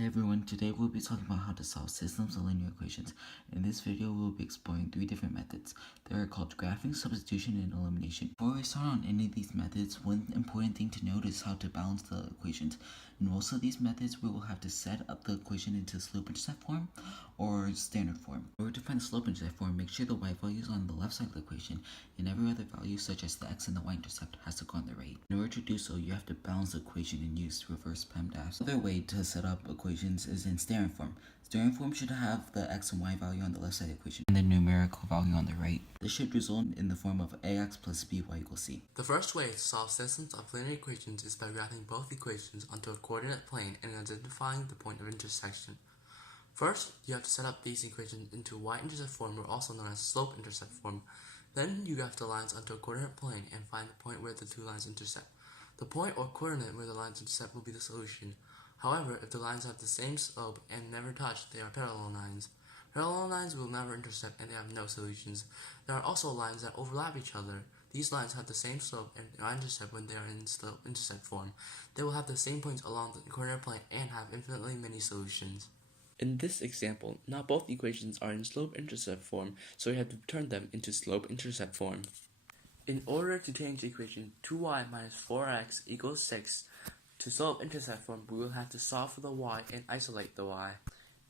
Hey everyone, today we'll be talking about how to solve systems of linear equations. In this video, we'll be exploring 3 different methods. They are called graphing, substitution, and elimination. Before we start on any of these methods, one important thing to note is how to balance the equations. In most of these methods, we will have to set up the equation into slope-intercept form or standard form. In order to find the slope-intercept form, make sure the y value is on the left side of the equation, and every other value, such as the x and the y-intercept, has to go on the right. In order to do so, you have to balance the equation and use reverse PEMDAS. Another way to set up equations is in standard form. Standard form should have the x and y value on the left side of the equation and the numerical value on the right. This should result in the form of ax plus by equals c. The first way to solve systems of linear equations is by graphing both equations onto a coordinate plane and identifying the point of intersection. First, you have to set up these equations into y-intercept form, or also known as slope-intercept form. Then you graph the lines onto a coordinate plane and find the point where the two lines intersect. The point or coordinate where the lines intersect will be the solution. However, if the lines have the same slope and never touch, they are parallel lines. Parallel lines will never intersect and they have no solutions. There are also lines that overlap each other. These lines have the same slope and intercept when they are in slope-intercept form. They will have the same points along the coordinate plane and have infinitely many solutions. In this example, not both equations are in slope-intercept form, so we have to turn them into slope-intercept form. In order to change the equation 2y minus 4x equals 6 to slope-intercept form, we will have to solve for the y and isolate the y.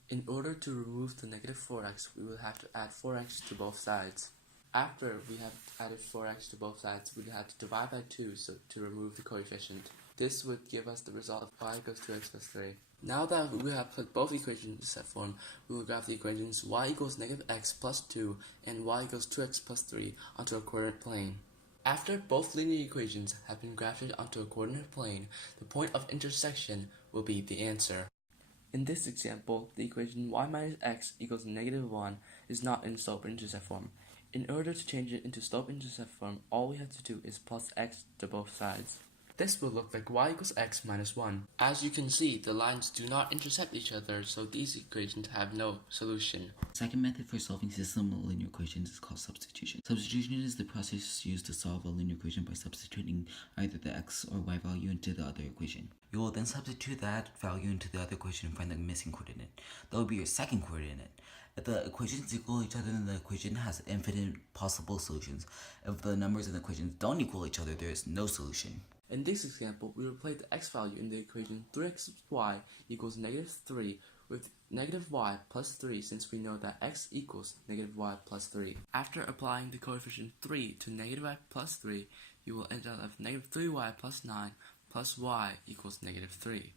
In order to remove the negative 4x, we will have to add 4x to both sides. After we have added 4x to both sides, we have to divide by 2 to remove the coefficient. This would give us the result of y equals 2x plus 3. Now that we have put both equations in set form, we will graph the equations y equals negative x plus 2 and y equals 2x plus 3 onto a coordinate plane. After both linear equations have been graphed onto a coordinate plane, the point of intersection will be the answer. In this example, the equation y minus x equals negative 1 is not in slope-intercept form. In order to change it into slope-intercept form, all we have to do is plus x to both sides. This will look like y equals x minus 1. As you can see, the lines do not intersect each other, so these equations have no solution. The second method for solving system of linear equations is called substitution. Substitution is the process used to solve a linear equation by substituting either the x or y value into the other equation. You will then substitute that value into the other equation and find the missing coordinate. That will be your second coordinate. If the equations equal each other, then the equation has infinite possible solutions. If the numbers in the equations don't equal each other, there is no solution. In this example, we replace the x value in the equation 3x y equals negative 3 with negative y plus 3, since we know that x equals negative y plus 3. After applying the coefficient 3 to negative y plus 3, you will end up with negative 3y plus 9 plus y equals negative 3.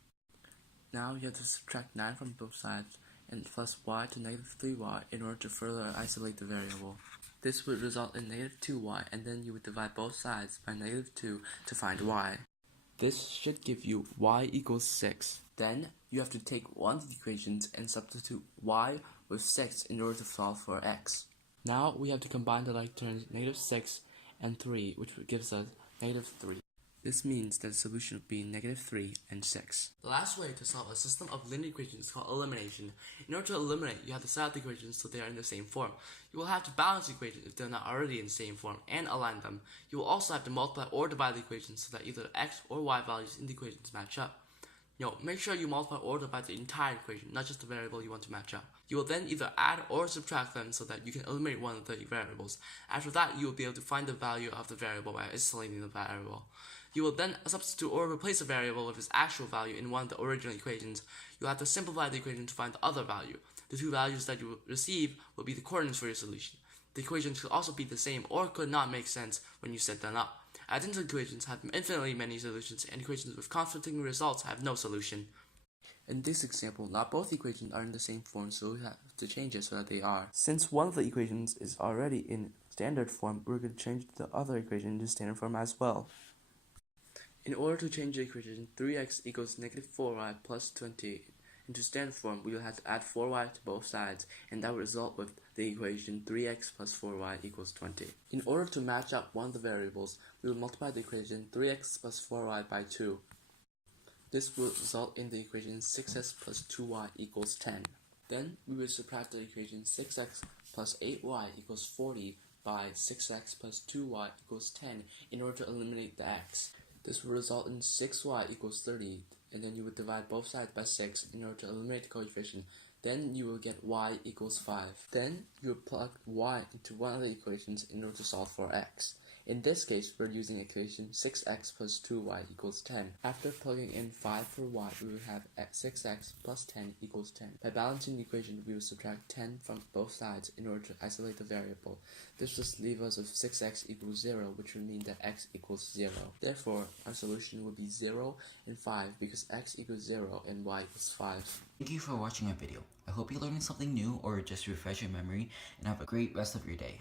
Now you have to subtract 9 from both sides and plus y to negative 3y in order to further isolate the variable. This would result in negative 2y, and then you would divide both sides by negative 2 to find y. This should give you y equals 6. Then you have to take one of the equations and substitute y with 6 in order to solve for x. Now we have to combine the like terms negative 6 and 3, which gives us negative 3. This means that the solution will be negative 3 and 6. The last way to solve a system of linear equations is called elimination. In order to eliminate, you have to set out the equations so they are in the same form. You will have to balance the equations if they are not already in the same form and align them. You will also have to multiply or divide the equations so that either x or y values in the equations match up. Make sure you multiply or divide the entire equation, not just the variable you want to match up. You will then either add or subtract them so that you can eliminate one of the variables. After that, you will be able to find the value of the variable by isolating the variable. You will then substitute or replace a variable with its actual value in one of the original equations. You'll have to simplify the equation to find the other value. The two values that you will receive will be the coordinates for your solution. The equations could also be the same or could not make sense when you set them up. Identical equations have infinitely many solutions, and equations with conflicting results have no solution. In this example, not both equations are in the same form, so we have to change it so that they are. Since one of the equations is already in standard form, we're going to change the other equation into standard form as well. In order to change the equation 3x equals negative 4y plus 20 into standard form, we will have to add 4y to both sides, and that will result with the equation 3x plus 4y equals 20. In order to match up one of the variables, we will multiply the equation 3x plus 4y by 2. This will result in the equation 6x plus 2y equals 10. Then we will subtract the equation 6x plus 8y equals 40 by 6x plus 2y equals 10 in order to eliminate the x. This will result in 6y equals 30, and then you would divide both sides by 6 in order to eliminate the coefficient. Then you will get y equals 5. Then you will plug y into one of the equations in order to solve for x. In this case, we're using equation 6x plus 2y equals 10. After plugging in 5 for y, we will have 6x plus 10 equals 10. By balancing the equation, we will subtract 10 from both sides in order to isolate the variable. This will leave us with 6x equals 0, which would mean that x equals 0. Therefore, our solution would be 0 and 5 because x equals 0 and y equals 5. Thank you for watching my video. I hope you learned something new or just refresh your memory, and have a great rest of your day.